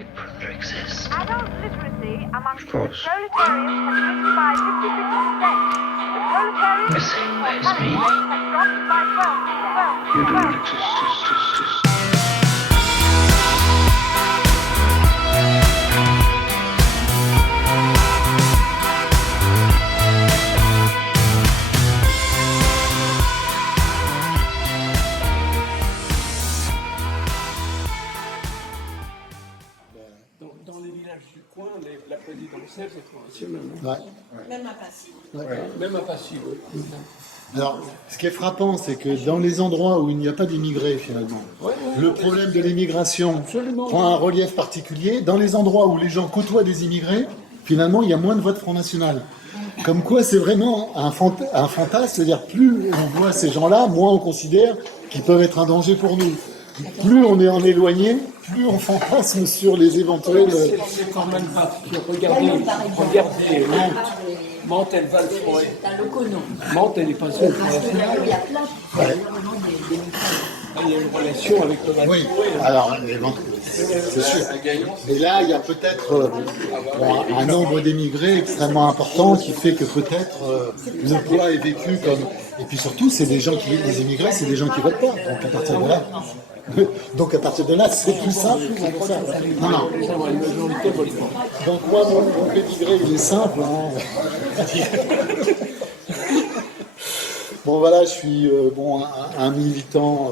Big Brother exists. Adult literacy among Of course. proletarians has risen by 56%. The proletariat The same way as me. has dropped by 12%. You don't exist. Dans les villages du coin, la présidentielle, c'est national. Ouais. Même à Passy. Même à Passy, oui. Alors, ce qui est frappant, c'est que dans les endroits où il n'y a pas d'immigrés, finalement, le problème de l'immigration prend un relief particulier. Dans les endroits où les gens côtoient des immigrés, finalement, il y a moins de vote Front National. Comme quoi, c'est vraiment un fantasme, c'est-à-dire plus on voit ces gens-là, moins on considère qu'ils peuvent être un danger pour nous. Plus on est en éloigné, plus on fantasme sur les éventuels... C'est quand même pas. Regardez Mantes. Mantes, elle va le forêt. Dans le Conon. Mantes, elle est pas seule. Parce que là, il y a plein des migrants. Il y a une relation avec le Val Oui, alors, c'est sûr. Mais là, il y a peut-être un nombre d'émigrés extrêmement important qui fait que peut-être le poids est vécu comme... Et puis surtout, c'est des gens qui... Les immigrés, c'est des gens qui votent pas. Donc à partir de là, c'est plus simple. Non. Donc moi, mon pédigré, il est simple. Hein. Bon voilà, je suis un militant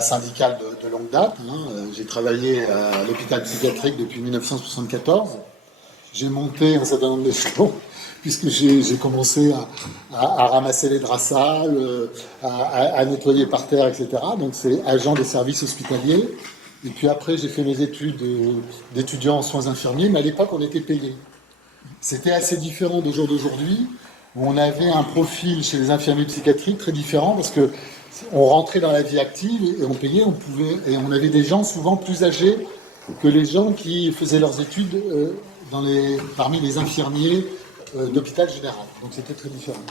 syndical de longue date. Hein. J'ai travaillé à l'hôpital psychiatrique depuis 1974. J'ai monté un certain nombre d'échelons, puisque j'ai commencé à ramasser les draps sales, à nettoyer par terre, etc. Donc c'est agent des services hospitaliers. Et puis après, j'ai fait mes études d'étudiant en soins infirmiers, mais à l'époque, on était payé. C'était assez différent du jour d'aujourd'hui, où on avait un profil chez les infirmiers psychiatriques très différent, parce que on rentrait dans la vie active et on payait, et on avait des gens souvent plus âgés que les gens qui faisaient leurs études parmi les infirmiers d'hôpital général. Donc c'était très différent.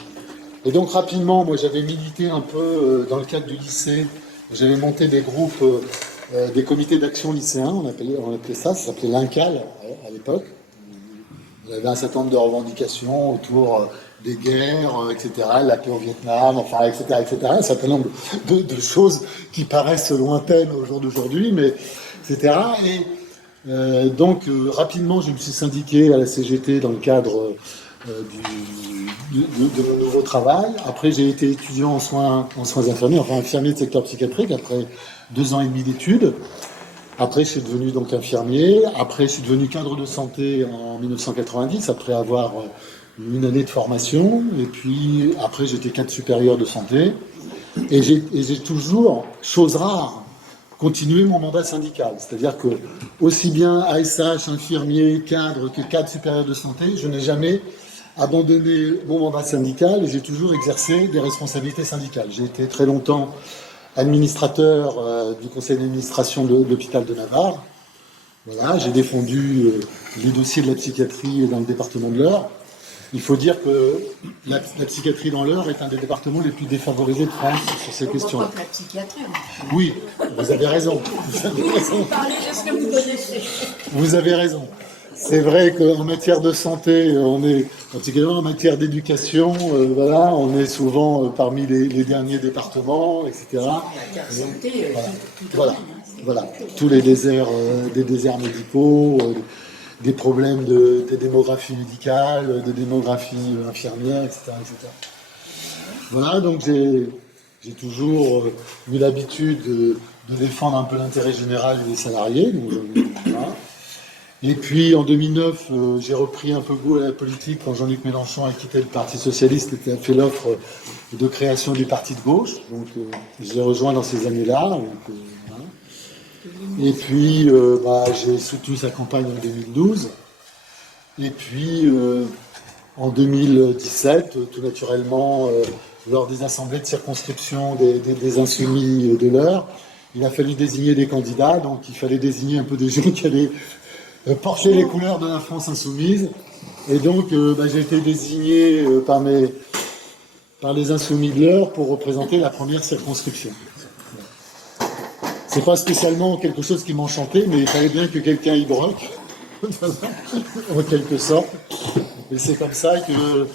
Et donc rapidement, moi j'avais milité un peu dans le cadre du lycée. J'avais monté des groupes, des comités d'action lycéens, on appelait ça s'appelait l'INCAL à l'époque. On avait un certain nombre de revendications autour des guerres, etc., la paix au Vietnam, enfin, etc., un certain nombre de choses qui paraissent lointaines au jour d'aujourd'hui, mais etc. Et donc rapidement, je me suis syndiqué à la CGT dans le cadre de mon nouveau travail. Après, j'ai été étudiant en soins infirmiers, enfin infirmier de secteur psychiatrique, après 2 ans et demi d'études. Après, je suis devenu donc infirmier. Après, je suis devenu cadre de santé en 1990, après avoir une année de formation. Et puis, après, j'étais cadre supérieur de santé. Et j'ai toujours, chose rare, continué mon mandat syndical. C'est-à-dire que, aussi bien ASH, infirmier, cadre que cadre supérieur de santé, je n'ai jamais abandonné mon mandat syndical et j'ai toujours exercé des responsabilités syndicales. J'ai été très longtemps administrateur du conseil d'administration de l'hôpital de Navarre. Voilà, j'ai défendu les dossiers de la psychiatrie dans le département de l'Eure. Il faut dire que la psychiatrie dans l'Eure est un des départements les plus défavorisés de France sur ces questions. Pourquoi la psychiatrie? Oui, vous avez raison. Parlez de ce que vous connaissez. Vous avez raison. C'est vrai qu'en matière de santé, on est, particulièrement en matière d'éducation, voilà, on est souvent parmi les derniers départements, etc. En matière de santé, Voilà. Tous les déserts, des déserts médicaux, des problèmes de démographie médicale, de démographie infirmière, etc. Voilà, donc j'ai toujours eu l'habitude de défendre un peu l'intérêt général des salariés. Donc, voilà. Et puis en 2009, j'ai repris un peu goût à la politique quand Jean-Luc Mélenchon a quitté le Parti Socialiste et a fait l'offre de création du Parti de gauche. Donc je l'ai rejoint dans ces années-là. Voilà. Et puis j'ai soutenu sa campagne en 2012. Et puis en 2017, tout naturellement, lors des assemblées de circonscription des Insoumis de l'Eure, il a fallu désigner des candidats. Donc il fallait désigner un peu des gens qui allaient porter les couleurs de la France insoumise. Et donc, j'ai été désigné par les Insoumis de l'Eure pour représenter la première circonscription. c'est pas spécialement quelque chose qui m'enchantait, mais il fallait bien que quelqu'un y broque, en quelque sorte. Et c'est comme ça que,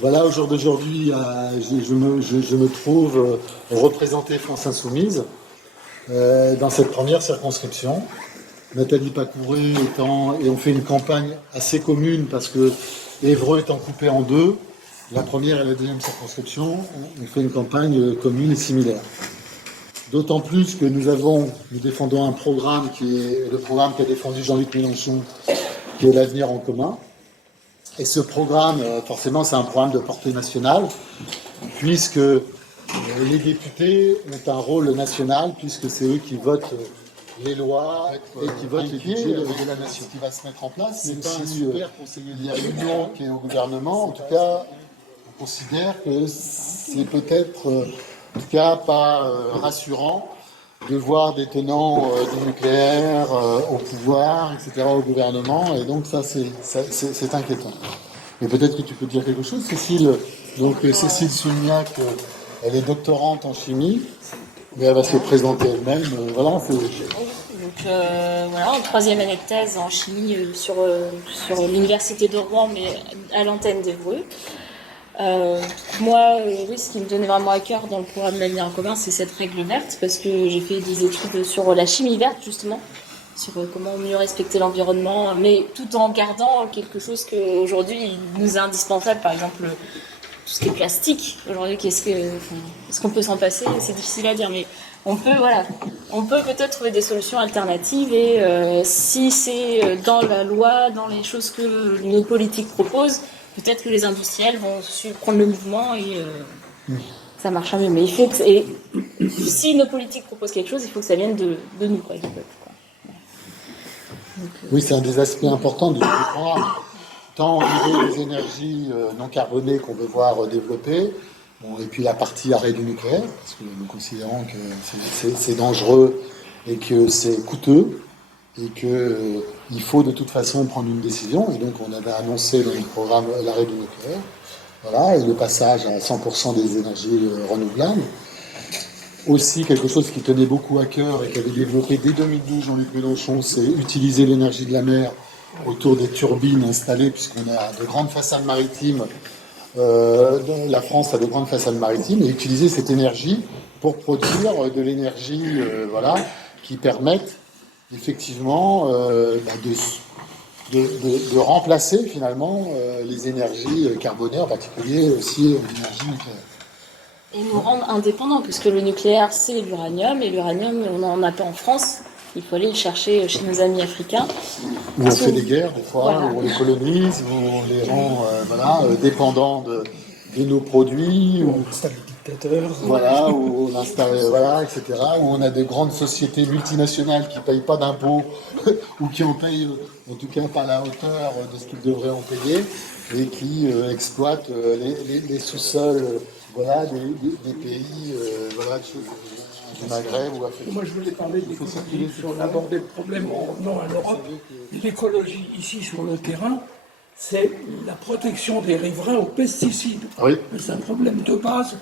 voilà, au jour d'aujourd'hui, je me trouve représenter France Insoumise dans cette première circonscription. Nathalie Pacouré étant, et on fait une campagne assez commune parce que Évreux étant coupé en deux, la première et la deuxième circonscription, on fait une campagne commune et similaire. D'autant plus que nous défendons un programme qui est le programme qu'a défendu Jean-Luc Mélenchon, qui est l'avenir en commun. Et ce programme, forcément, c'est un programme de portée nationale, puisque les députés ont un rôle national, puisque c'est eux qui votent les lois et qui votent les budgets de la nation. Ce qui va se mettre en place, c'est un super conseiller de l'Union qui est au gouvernement. En tout cas, on considère que c'est peut-être, en tout cas, pas rassurant de voir des tenants du nucléaire au pouvoir, etc., au gouvernement. Et donc ça, c'est inquiétant. Mais peut-être que tu peux dire quelque chose, Cécile. Donc Cécile Sougnac, elle est doctorante en chimie. Mais elle va se présenter elle-même. Voilà, voilà, en troisième année de thèse en chimie sur l'université de Rouen, mais à l'antenne d'Évreux. Moi, oui, ce qui me tenait vraiment à cœur dans le programme de l'avenir en commun, c'est cette règle verte, parce que j'ai fait des études sur la chimie verte, justement, sur comment mieux respecter l'environnement, mais tout en gardant quelque chose qu'aujourd'hui nous est indispensable, par exemple tout ce qui est plastique. Aujourd'hui, est-ce qu'on peut s'en passer? C'est difficile à dire, mais on peut peut-être trouver des solutions alternatives, et si c'est dans la loi, dans les choses que nos politiques proposent, peut-être que les industriels vont prendre le mouvement et ça marchera mieux. Mais il faut si nos politiques proposent quelque chose, il faut que ça vienne de nous, quoi, du peuple, quoi. Donc, oui, c'est un des aspects importants du programme. Tant au niveau des énergies non carbonées qu'on veut voir développer, et puis la partie arrêt du nucléaire, parce que nous considérons que c'est dangereux et que c'est coûteux, et qu'il faut de toute façon prendre une décision. Et donc on avait annoncé dans le programme l'arrêt du nucléaire, voilà, et le passage à 100% des énergies renouvelables. Aussi, quelque chose qui tenait beaucoup à cœur et qui avait développé dès 2012 Jean-Luc Mélenchon, c'est utiliser l'énergie de la mer autour des turbines installées, puisqu'on a de grandes façades maritimes. La France a de grandes façades maritimes, et utiliser cette énergie pour produire de l'énergie qui permette effectivement de remplacer finalement les énergies carbonées, en particulier aussi l'énergie nucléaire. Et nous rendre indépendants, puisque le nucléaire, c'est l'uranium, et l'uranium, on n'en a pas en France. Il faut aller le chercher chez nos amis africains. Où on fait des guerres, des fois, voilà. Où on les colonise, où on les rend dépendants de nos produits, où on installe des dictateurs, voilà, où on installe, etc. Où on a des grandes sociétés multinationales qui ne payent pas d'impôts, ou qui en payent, en tout cas, pas la hauteur de ce qu'ils devraient en payer, et qui exploitent les sous-sols des pays du Maghreb ou africain. Moi, je voulais parler d'écologie, si on abordait le problème en revenant à l'Europe. L'écologie, ici, sur le terrain, c'est la protection des riverains aux pesticides. Oui. C'est un problème de base.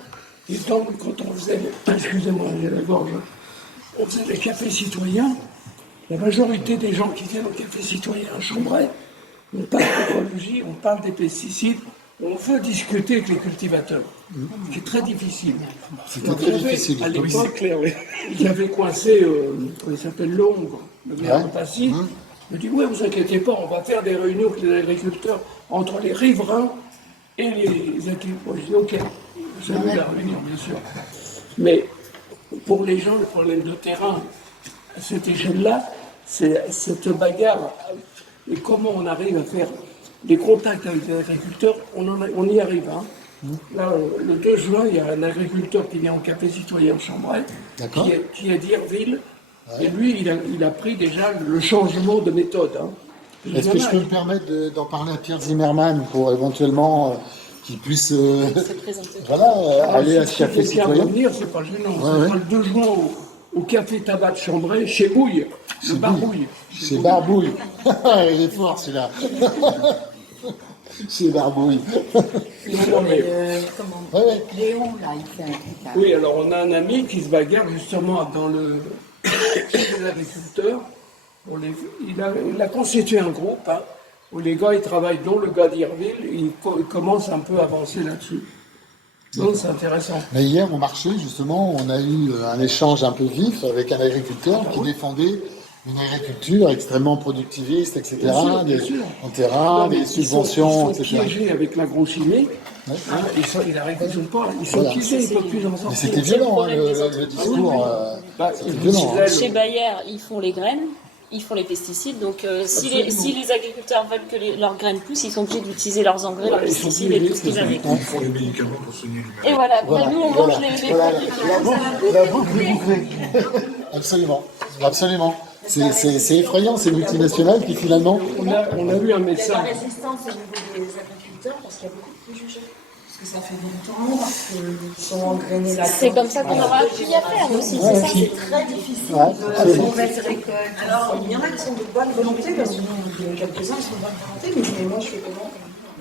Et donc, quand on faisait, excusez-moi, j'ai la gorge, on faisait les cafés citoyens, la majorité des gens qui viennent au café citoyen à Chambray, on parle d'écologie, on parle des pesticides, on veut discuter avec les cultivateurs, ce qui est très difficile. C'était très difficile. À l'époque, il y avait coincé, il s'appelle Longre, le maire de Passy. Il me dit, ouais, vous inquiétez pas, on va faire des réunions avec les agriculteurs, entre les riverains et les agriculteurs. Je dis, ok, j'ai vu la réunion, bien sûr. Mais pour les gens, le problème de terrain, à cette échelle-là, c'est cette bagarre. Et comment on arrive à faire des contacts avec les agriculteurs, on y arrive. Hein. Là, le 2 juin, il y a un agriculteur qui vient au café citoyen Chambray, qui est d'Irville, et lui, il a pris déjà le changement de méthode. Hein. Est-ce que je peux me permettre d'en parler à Pierre Zimmermann pour éventuellement qu'il puisse aller à ce café citoyen? Venir, c'est pas gênant. C'est pas le 2 juin au café tabac de Chambray, chez Bouille, chez Barbouille. Chez Barbouille. Il est fort celui-là. Chez Barbouille. Léon, là, il fait un truc. Oui, alors on a un ami qui se bagarre justement dans le chez les agriculteurs, il a constitué un groupe hein, où les gars ils travaillent, dont le gars d'Irville, il commence un peu à avancer là-dessus. Donc c'est intéressant. Mais hier au marché, justement, on a eu un échange un peu vif avec un agriculteur qui défendait une agriculture extrêmement productiviste, etc. Bien sûr. En terrain, des subventions, ils sont etc. piégés avec l'agrochimie. Ouais. Hein, ils n'arrivent pas. Ils sont Voilà. piégés, ils ne peuvent plus en sortir. Mais c'était violent, hein, le discours. C'était violent. Hein. Chez Bayer, ils font les graines, ils font les pesticides. Donc, si les agriculteurs veulent que leurs graines poussent, ils sont obligés d'utiliser leurs engrais, leurs pesticides et tout ce qui va avec. Ils font les médicaments pour soigner l'humanité. Et voilà, Voilà, nous on mange les voilà, produits. la boucle est bouclée. Absolument, absolument. C'est effrayant, ces multinationales qui finalement... On a vu un Il y a de la médecin. résistance au niveau des agriculteurs parce qu'il y a beaucoup de préjugés. Parce que ça fait longtemps, parce qu'ils sont engrainés là. C'est comme ça qu'on aura appris à faire aussi, c'est ça. C'est très difficile Ouais, de absolument. mauvaise récolte. Alors, il y en a qui sont de bonne volonté, parce que quelques-uns ils sont de bonne volonté, mais moi je fais comment?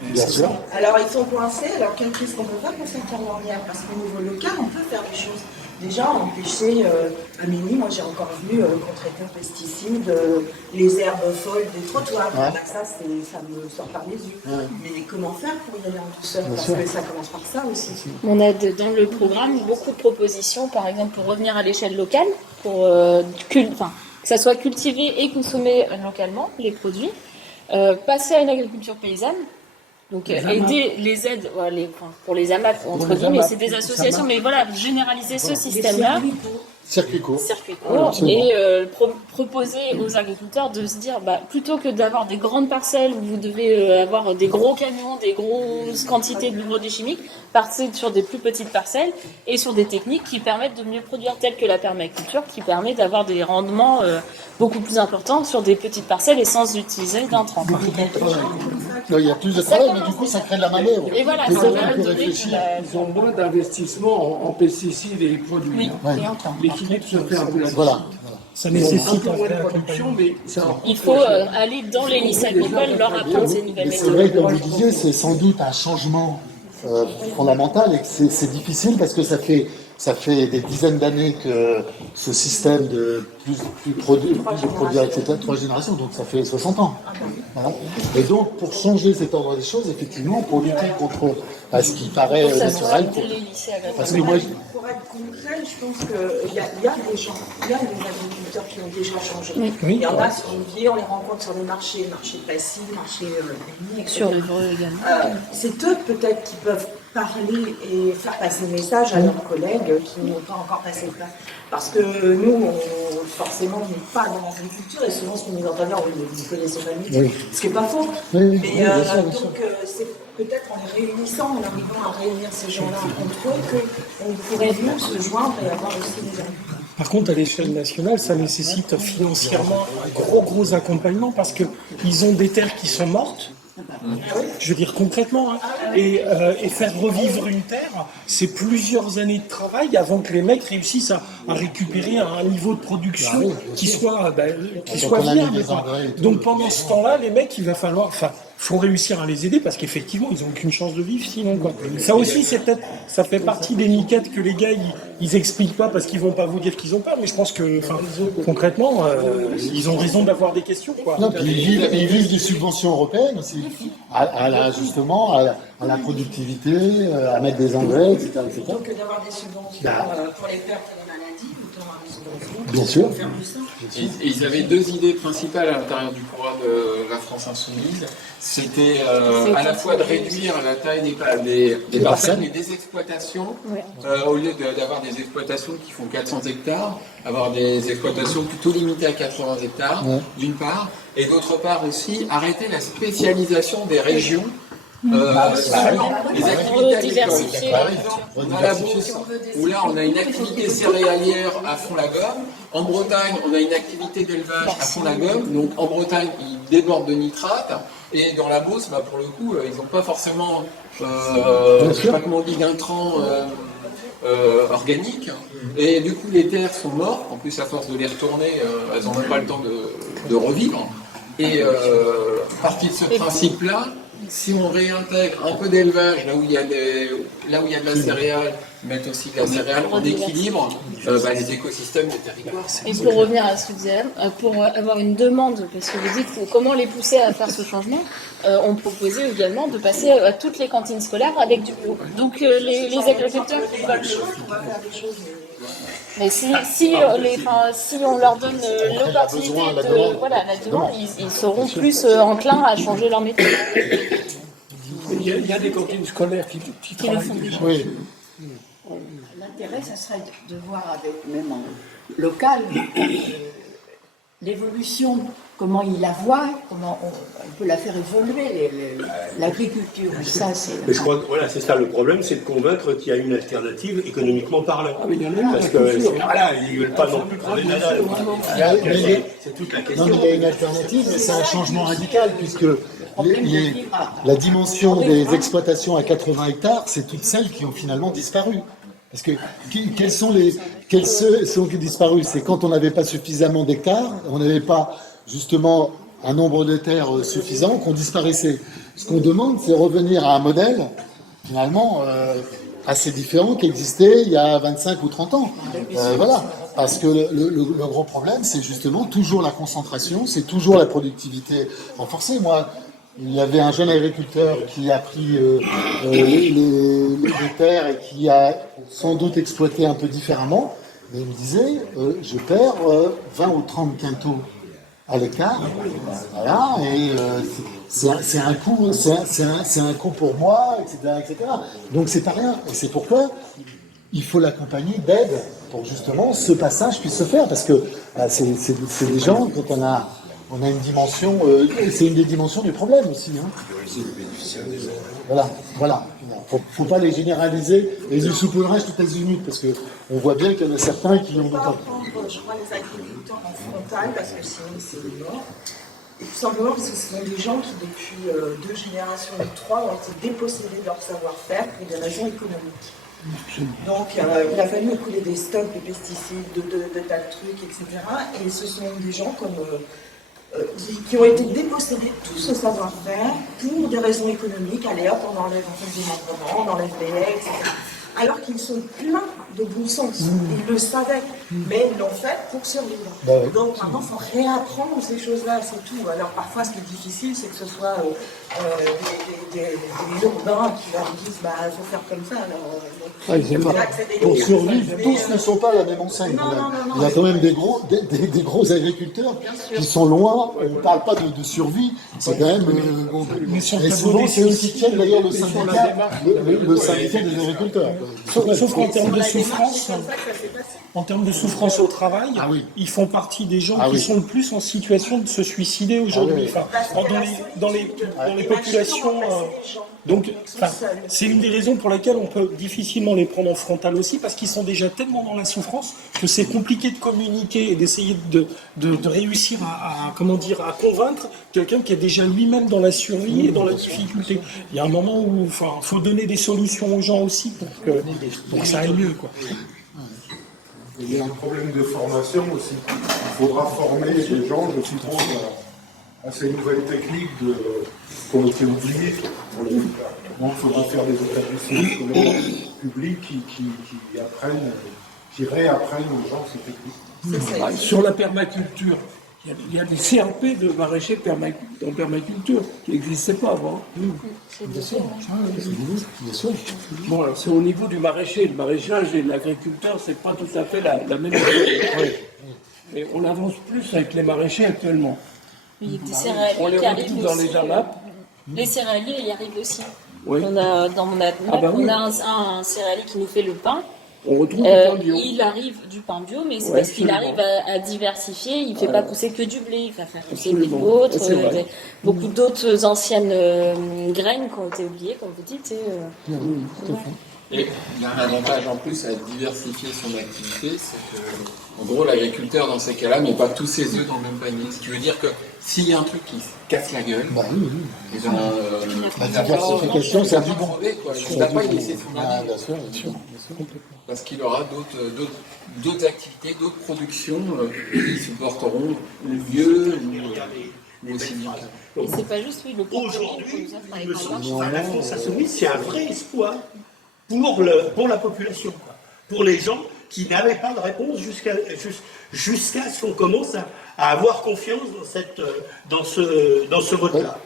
Bien sûr. Alors ils sont coincés, alors qu'est-ce qu'on peut faire pour cette carrière? Parce qu'au niveau local, on peut faire des choses. Déjà, empêcher à Mini, moi j'ai encore vu contre les pesticides, les herbes folles des trottoirs. Ouais. Ça, ça me sort par les yeux. Ouais. Mais comment faire pour y aller en douceur? Parce sûr. que ça commence par ça aussi. On a dans le programme beaucoup de propositions, par exemple pour revenir à l'échelle locale, pour que ça soit cultivé et consommé localement, les produits, passer à une agriculture paysanne. Donc aider les aides pour les AMAP, entre guillemets, c'est des associations, mais voilà, généraliser ce système-là, Circuit court. circuit court, et proposer aux agriculteurs de se dire, plutôt que d'avoir des grandes parcelles où vous devez avoir des gros camions, des grosses quantités de produits chimiques, partez sur des plus petites parcelles et sur des techniques qui permettent de mieux produire, telles que la permaculture, qui permet d'avoir des rendements beaucoup plus importants sur des petites parcelles et sans utiliser d'intrants. Il y a plus de travail, mais du coup, ça crée de la manœuvre. Et voilà, Les ça gens va peuvent donner réfléchir. Ils ont moins d'investissement en pesticides et produits. hein. Ouais. L'équilibre se fait un peu là-dessus. Voilà. Ça Un nécessite peu un moins vrai de production, mais ça. Il faut aller dans les lycées agricoles, leur apprendre ces nouvelles Mais c'est méthodes. vrai, comme vous disiez, c'est sans doute un changement fondamental et que c'est difficile parce que ça fait des dizaines d'années que ce système de plus produire, etc., 3 générations, donc ça fait 60 ans. Voilà. Et donc, pour changer cet ordre des choses, effectivement, pour lutter contre ce qui paraît Ça soit naturel, les lycées agricoles. parce que moi, Pour être concret, je pense qu'il y a des gens, il y a des agriculteurs qui ont déjà changé. Il y en a sur Olivier, on les rencontre sur des marchés, marché de Passy, marché Béni, etc. Sur les Dreux également. C'est eux peut-être qui peuvent parler et faire passer le message à leurs collègues qui n'ont pas encore passé le pas. Parce que nous, forcément, on n'est pas dans l'agriculture et souvent ce qu'on nous entend dire, oui, mais vous ne connaissez pas le métier. Ce qui n'est pas faux. Oui, oui, Mais bien sûr, bien sûr. donc, c'est peut-être en les réunissant, en arrivant à réunir ces gens-là entre eux, qu'on pourrait nous se joindre et avoir aussi des agriculteurs. Par contre, à l'échelle nationale, ça nécessite financièrement un gros accompagnement parce qu'ils ont des terres qui sont mortes. Je veux dire concrètement, hein. Et faire revivre une terre, c'est plusieurs années de travail avant que les mecs réussissent à récupérer un niveau de production qui soit on a mis viable. des quoi. engrais et tout. Donc pendant ce temps-là, les mecs, il va falloir, faut réussir à les aider parce qu'effectivement, ils n'ont aucune chance de vivre sinon quoi. Ça aussi, ça fait partie des niquettes que les gars ils expliquent pas parce qu'ils vont pas vous dire qu'ils ont peur, mais je pense que, concrètement, ils ont raison d'avoir des questions quoi. non, puis ils vivent des subventions européennes aussi, justement, à la productivité, à mettre des engrais, etc. Plutôt que d'avoir des subventions pour les pertes et les maladies, autant avoir des subventions Bien sûr. pour faire plus simple. Et ils avaient deux idées principales à l'intérieur du programme de la France Insoumise. C'était à la fois de réduire la taille des parcelles, mais des exploitations, au lieu d'avoir des exploitations qui font 400 hectares, avoir des exploitations plutôt limitées à 80 hectares, d'une part, et d'autre part aussi arrêter la spécialisation des régions. Les activités agricoles. Par exemple, on a la Beauce, où là on a une activité céréalière à fond la gomme. En Bretagne, on a une activité d'élevage à fond la gomme. Donc en Bretagne, ils débordent de nitrate. Et dans la Beauce, pour le coup, ils n'ont pas forcément, je sais pas comment on dit, d'intrants organiques. Et du coup, les terres sont mortes. En plus, à force de les retourner, elles n'ont même pas le temps de revivre. Et partie de ce principe-là, si on réintègre un peu d'élevage là où il y a de la céréale, mettre aussi de la céréale en équilibre, les écosystèmes des territoires. Et pour revenir à ce que vous disiez, pour avoir une demande, parce que vous dites comment les pousser à faire ce changement, on proposait également de passer à toutes les cantines scolaires avec du bio. Donc les agriculteurs qui veulent. Mais si on leur donne l'opportunité de la demande, ils seront plus enclins à changer leur méthode. Il y a des cantines scolaires qui Qui le travaillent font déjà. Oui. L'intérêt, ça serait de voir avec, même en local, l'évolution, comment il la voit, comment on peut la faire évoluer, l'agriculture. Et ça, c'est... Mais je crois que voilà, c'est ça le problème, c'est de convaincre qu'il y a une alternative économiquement parlant. Ah, mais il y en a une, Parce que voilà, ils ne veulent pas non plus prendre les nanas. C'est toute la question. Non, mais il y a une alternative, mais c'est un changement radical, puisque la dimension des exploitations à 80 hectares, c'est toutes celles qui ont finalement disparu. Parce que quels sont ceux qui ont disparu? C'est quand on n'avait pas suffisamment d'hectares, on n'avait pas justement un nombre de terres suffisant, qu'on disparaissait. Ce qu'on demande, c'est revenir à un modèle, finalement, assez différent qui existait il y a 25 ou 30 ans. Voilà. Parce que le gros problème, c'est justement toujours la concentration, c'est toujours la productivité renforcée. Moi, il y avait un jeune agriculteur qui a pris les terres et qui a sans doute exploité un peu différemment, mais il me disait, je perds 20 ou 30 quintaux à l'hectare, voilà, et c'est un coût, c'est un coût pour moi, etc., etc. Donc c'est pas rien, et c'est pourquoi il faut l'accompagner d'aide pour justement ce passage puisse se faire, parce que c'est des gens, quand on a une dimension, c'est une des dimensions du problème aussi. Hein. Voilà. Faut pas les généraliser et les saupoudrages tout azimuts, parce que on voit bien qu'il y en a certains qui ont. On va prendre, je crois, les agriculteurs en frontal, parce que sinon c'est mort. Et tout simplement parce que ce sont des gens qui, depuis 2 générations ou 3, ont été dépossédés de leur savoir-faire pour des raisons économiques. Donc il a fallu écouler des stocks de pesticides, de tas de trucs, etc. Et ce sont des gens comme qui ont été dépossédés de tout ce savoir-faire pour des raisons économiques. Allez hop, on enlève des démembrements, on enlève des haies, etc. Alors qu'ils sont pleins de bon sens. Ils le savaient, mais ils l'ont fait pour survivre. Donc maintenant, il faut réapprendre ces choses-là, c'est tout. Alors parfois, ce qui est difficile, c'est que ce soit des urbains qui leur disent il faut faire comme ça. Pour survivre, tous ne sont pas à la même enseigne. Il y a quand même des gros agriculteurs qui sont loin. On ne parle pas de survie. C'est quand même. Et souvent, c'est eux qui tiennent d'ailleurs le syndicat des agriculteurs. Sauf qu'en termes de souffrance, au travail, ils font partie des gens qui sont le plus en situation de se suicider aujourd'hui. Dans les populations. Donc, c'est une des raisons pour lesquelles on peut difficilement les prendre en frontal aussi, parce qu'ils sont déjà tellement dans la souffrance que c'est compliqué de communiquer et d'essayer de réussir à convaitre quelqu'un qui est déjà lui-même dans la survie et dans la difficulté. Il y a un moment où il faut donner des solutions aux gens aussi pour que ça aille mieux, quoi. Il y a un problème de formation aussi. Il faudra former les gens, je suppose, à ces nouvelles techniques qui ont été oubliées. Donc il faudra faire des établissements scolaires publics qui réapprennent aux gens ces techniques. Sur la permaculture, il y a des CAP de maraîchers en permaculture qui n'existaient pas avant. Bien sûr. Bon, alors, c'est au niveau du maraîcher. Le maraîchage et l'agriculteur, c'est pas tout à fait la même chose. Mais on avance plus avec les maraîchers actuellement. Il y a des céréaliers On les qui arrivent retrouve dans aussi. les AMAP. Les céréaliers, ils y arrivent aussi. Oui. On a, dans mon AMAP, on a un céréalier qui nous fait le pain. On retrouve du pain bio. Il arrive du pain bio, mais c'est Ouais, parce qu'il absolument. arrive à diversifier. Il ne fait pas pousser que du blé, il va faire pousser des Absolument. autres, C'est vrai. beaucoup d'autres anciennes graines qui ont été oubliées, comme vous dites. Et il y a un avantage en plus à diversifier son activité, c'est que, en gros, l'agriculteur, dans ces cas-là, met pas tous ses œufs dans le même panier. Ce qui veut dire que s'il y a un truc qui se casse la gueule, La diversification, c'est du bon. Il ne va pas y laisser son avis. Bien sûr. Parce qu'il aura d'autres activités, d'autres productions qui supporteront mieux ou aussi bien. Et c'est pas juste, oui, le plan Aujourd'hui, il me semble exemple. que la France insoumise, c'est un vrai espoir pour la population, quoi. Pour les gens qui n'avaient pas de réponse jusqu'à ce qu'on commence à avoir confiance dans ce vote-là.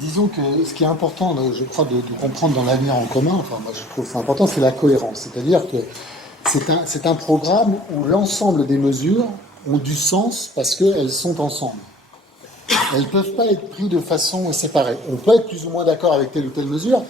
Disons que ce qui est important, je crois, de comprendre dans l'avenir en commun, enfin moi je trouve que c'est important, c'est la cohérence. C'est-à-dire que c'est un programme où l'ensemble des mesures ont du sens parce qu'elles sont ensemble. Elles ne peuvent pas être prises de façon séparée. On peut être plus ou moins d'accord avec telle ou telle mesure,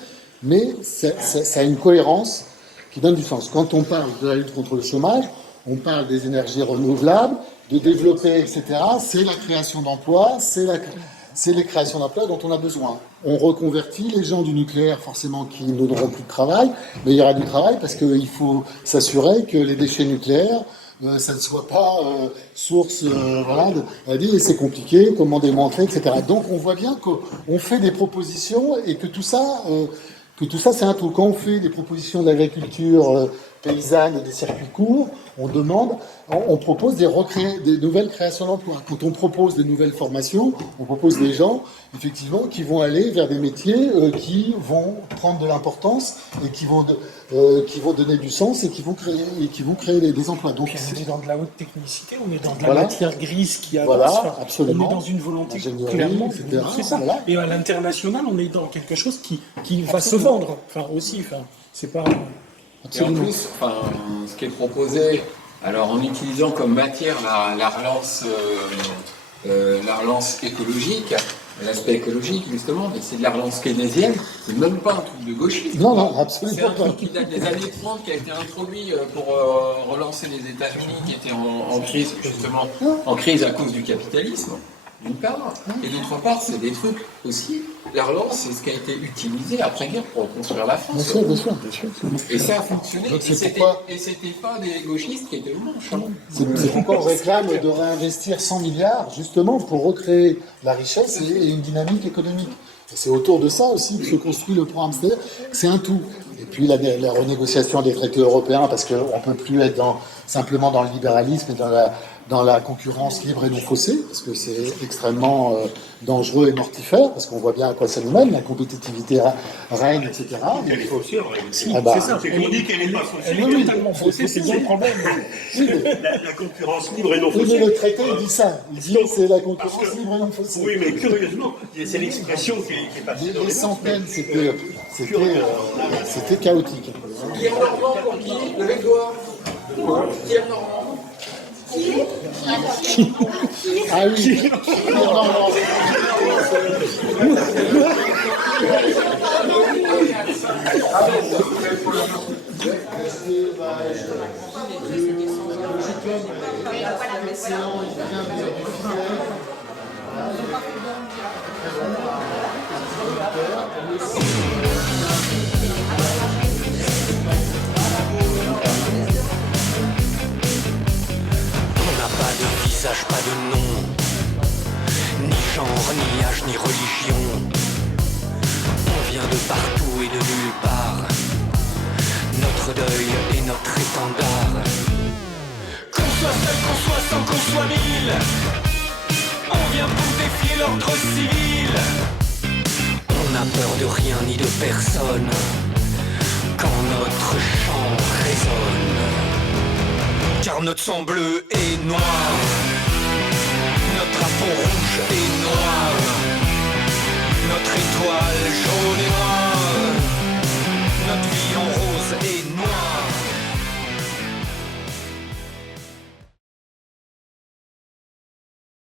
mais ça a une cohérence qui donne du sens. Quand on parle de la lutte contre le chômage, on parle des énergies renouvelables, de développer, etc. C'est la création d'emplois, c'est les créations d'emplois dont on a besoin. On reconvertit les gens du nucléaire, forcément, qui n'auront plus de travail, mais il y aura du travail parce qu'il faut s'assurer que les déchets nucléaires, ça ne soit pas source, et c'est compliqué, comment démontrer, etc. Donc on voit bien qu'on fait des propositions et que tout ça, c'est un tout. Quand on fait des propositions de l'agriculture paysanne et des circuits courts, on propose des nouvelles créations d'emplois. Quand on propose des nouvelles formations, on propose des gens, effectivement, qui vont aller vers des métiers qui vont prendre de l'importance et qui vont donner du sens et qui vont créer des emplois. Donc, on est dans de la haute technicité, on est dans de la matière grise qui avance. Voilà, absolument. On est dans une volonté Ingénierie, clairement. etc. C'est ça. Voilà. Et à l'international, on est dans quelque chose qui va se vendre. C'est pas. Et en plus, ce qui est proposé, alors en utilisant comme matière la relance écologique, l'aspect écologique justement, mais c'est de la relance keynésienne, c'est même pas un truc de gauchiste. Non, absolument c'est un pas. truc qui date des années 30, qui a été introduit pour relancer les États-Unis qui étaient en crise, justement, en crise à cause du capitalisme, d'une part, et d'autre part, c'est des trucs aussi. La relance, c'est ce qui a été utilisé après-guerre pour reconstruire la France. Bien sûr. Et ça a fonctionné, Donc, et c'était pas des gauchistes qui étaient blanches. C'est pourquoi on réclame de réinvestir 100 milliards, justement, pour recréer la richesse et une dynamique économique. Et c'est autour de ça aussi que se construit le programme. C'est-à-dire que c'est un tout. Et puis la renégociation des traités européens, parce qu'on ne peut plus être simplement dans le libéralisme et dans la concurrence libre et non faussée, parce que c'est extrêmement dangereux et mortifère, parce qu'on voit bien à quoi ça nous mène, la compétitivité règne, etc. Elle est faussée en réalité. Ah bah, c'est ça. C'est qu'on dit qu'elle n'est pas faussée. Elle est totalement faussée, c'est bien le problème. La concurrence libre et non Oui, faussée. mais le traité, il dit ça. Il dit que c'est la concurrence libre et non faussée. Oui, mais curieusement, c'est l'expression qui est passée dans Les les centaines, c'était chaotique. Pierre Normand pour qui? Levez le doigt. Pierre Normand. Ah oui, Pas de visage, pas de nom, ni genre, ni âge, ni religion. On vient de partout et de nulle part. Notre deuil est notre étendard. Qu'on soit seul, qu'on soit cent, qu'on soit mille, on vient pour défier l'ordre civil. On n'a peur de rien ni de personne quand notre chant résonne. Car notre sang bleu et noir